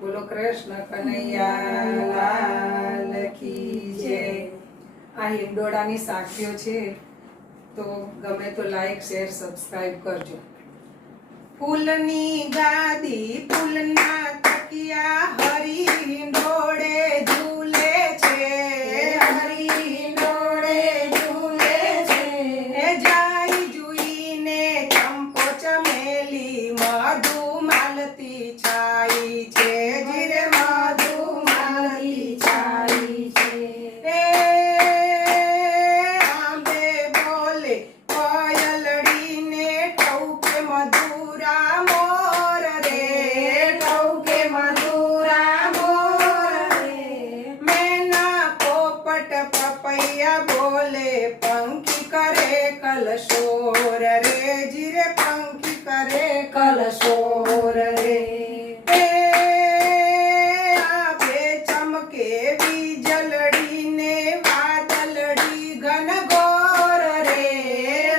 બોલો કૃષ્ણ કનૈયા લાલ કી જય। આ હિંડોળાની સાખીઓ છે તો ગમે તો લાઈક શેર સબસ્ક્રાઇબ કરજો। ફૂલની ગાદી ફૂલના તકિયા હરી હિંડોળે ઝૂલે છે, હરી હિંડોળે ઝૂલે છે। જાય જુઈને ચંપો ચમેલી મધુ માલતી છાઈ છે, જીરે મધુ માલતી છાઈ છે। આંબે બોલે કોયલડીને ટહુકે મધુરા મોર રે, ટહુકે મધુરા મોર રે। મેના પોપટ પપૈયા બોલે પંખી કરે કલશોર રે, જીરે પંખી કરે કલશોર રે। આભે ચમકે વીજળીને વાદળડી ઘનઘોર રે,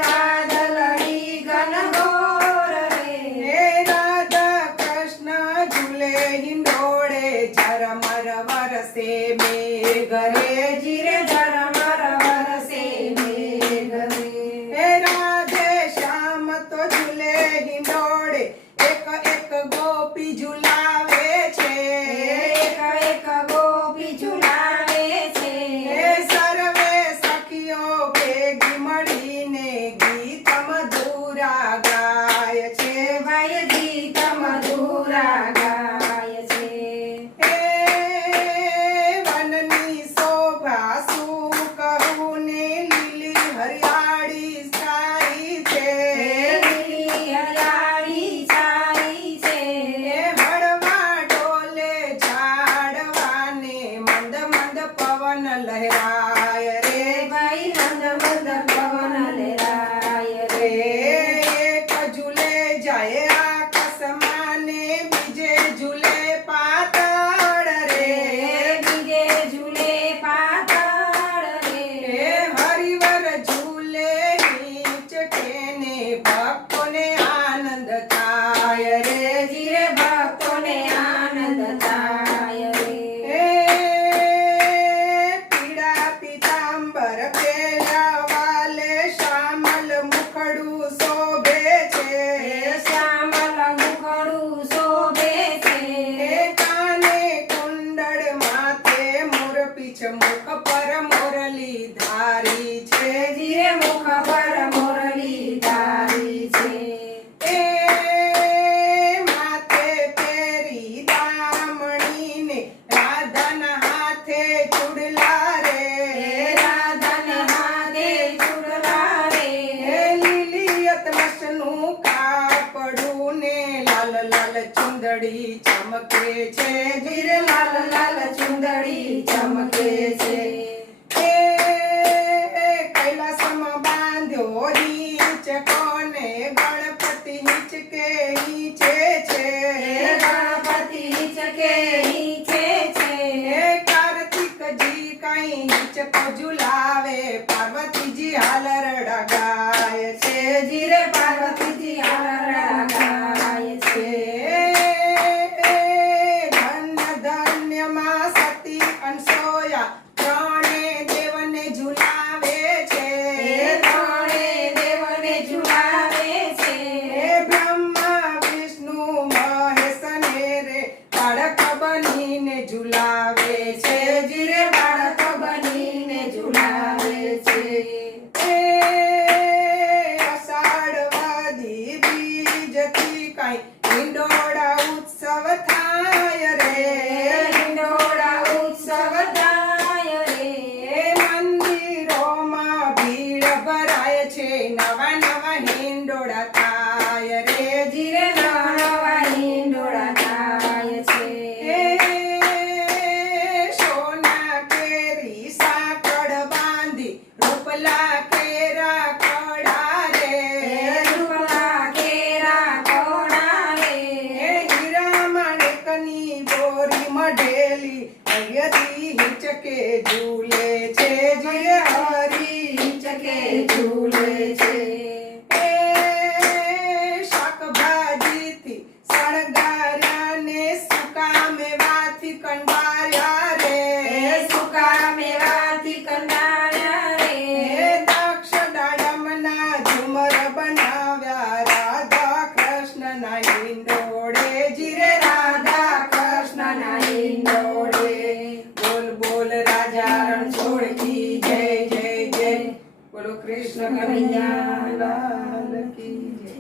વાદળડી ઘનઘોર રે। રાધા કૃષ્ણ ઝૂલે હિંડોળે ઝરમર વરસે મેઘ રે, જીરે ઝરમર વરસે મેઘ રે। રાધે શ્યામ તો ઝૂલે હિંડોળે એક એક ગોપી ઝુલાવે છે, એક એક ગોપી ઝુલાવે છે। સર્વે સખીઓ ભેગી મળીને ગીત મધુરા ગાય છે, ભાઈ ગીત મધુરા ગાય છે। વનની શોભા શું કહું ને લીલી હરિયાળી છાઈ છે, લીલી હરિયાળી છાઈ છે। હળવા ડોલે ઝાડવાને મંદ મંદ પવન લહેરાય રે, ભાઈ મંદ મંદ પવન લહેરાય રે। એક ઝૂલે જાય આકાશમાં ને બીજે ઝૂલે પાતાળ રે, બીજે ઝૂલે પાતાળ રે। હરિવર ઝૂલે હિંચકે ને ભક્તોને આનંદ થાય રે, જીરે ભક્તોને આનંદ થાય રે। પીળા પીતાંબર પેલા વાલે શ્યામલ મુખડું શોભે છે, શ્યામલ મુખડું શોભે છે। કાને કુંડળ માથે મોરપીંછ મુખ પર મોરલી ધારી છે, જીરે મુખ પર મોરલી ધારી છે। માથે પેરી દામણીને રાધાના હાથે ચૂડલા રે, રાધાના હાથે ચૂડલા રે। લીલિયત લસનું કાપડું ને લાલ લાલ ચુંદડી ચમકે છે, જીરે લાલ લાલ ચુંદડી ચમકે છે। કૈલાસમાં બાંધ્યો હિંચકોને ગણપતિ હિંચકે હિંચે છે, ગણપતિ હિંચકે હિંચે છે। કાર્તિકજી કઈ હિંચકો ઝુલાવે પાર્વતીજી હાલરડા ગાય છે, જીરે પાર્વતીજી હાલરડા ગાય છે। ધન્ય ધન્યમાં સતી અનસોયા ત્રણે દેવને ઝુલાવે છે, ત્રણે દેવને ઝુલાવે છે। બ્રહ્મા વિષ્ણુ મહેશને રે બાળક બનીને ઝુલાવે છે, જીરે બાળક બનીને ઝુલાવે છે। અષાઢવાદી બીજથી કઈ હિંડોળા ઉત્સવ થાય રે, હિંડોળા ઉત્સવ થાય રે। મંદિરોમાં ભીડ ભરાય છે, નવા નવા હિંડોળા થાય રે, જીરે નવા નવા હિંડોળા થાય છે। હિંડોળે જીરે રાધા કૃષ્ણના હિંડોળે બોલ બોલ રાજા રણછોડ કી જય જય જય બોલો કૃષ્ણ કનૈયા લાલ કી જય